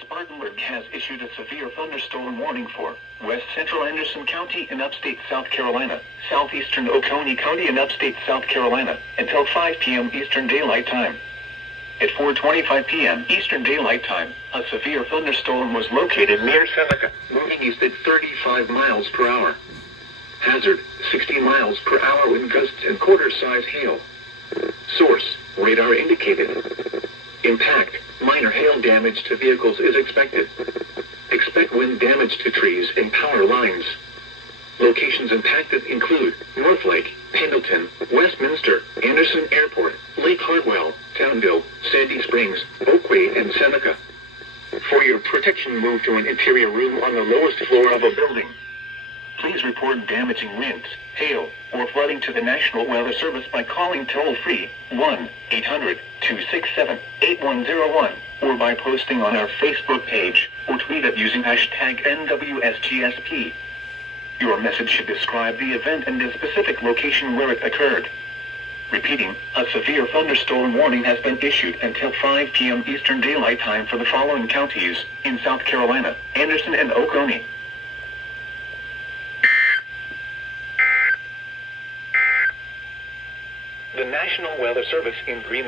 Spartanburg has issued a severe thunderstorm warning for west central Anderson County in upstate South Carolina, southeastern Oconee County in upstate South Carolina, until 5 p.m. Eastern Daylight Time. At 4:25 p.m. Eastern Daylight Time, a severe thunderstorm was located near Seneca, moving east at 35 miles per hour. Hazard, 60 miles per hour wind gusts and quarter-size hail. Source, radar indicated. Impact, minor hail damage to vehicles is expected. Expect wind damage to trees and power lines. Locations impacted include North Lake, Pendleton, Westminster, Anderson Airport, Lake Hartwell, Townville, Sandy Springs, Oakway, and Seneca. For your protection, move to an interior room on the lowest floor of a building. Please report damaging winds, hail, or flooding to the National Weather Service by calling toll-free 1-800-267-8101 or by posting on our Facebook page or tweet it using hashtag NWSGSP. Your message should describe the event and the specific location where it occurred. Repeating, a severe thunderstorm warning has been issued until 5 p.m. Eastern Daylight Time for the following counties in South Carolina, Anderson and Oconee. The National Weather Service in Green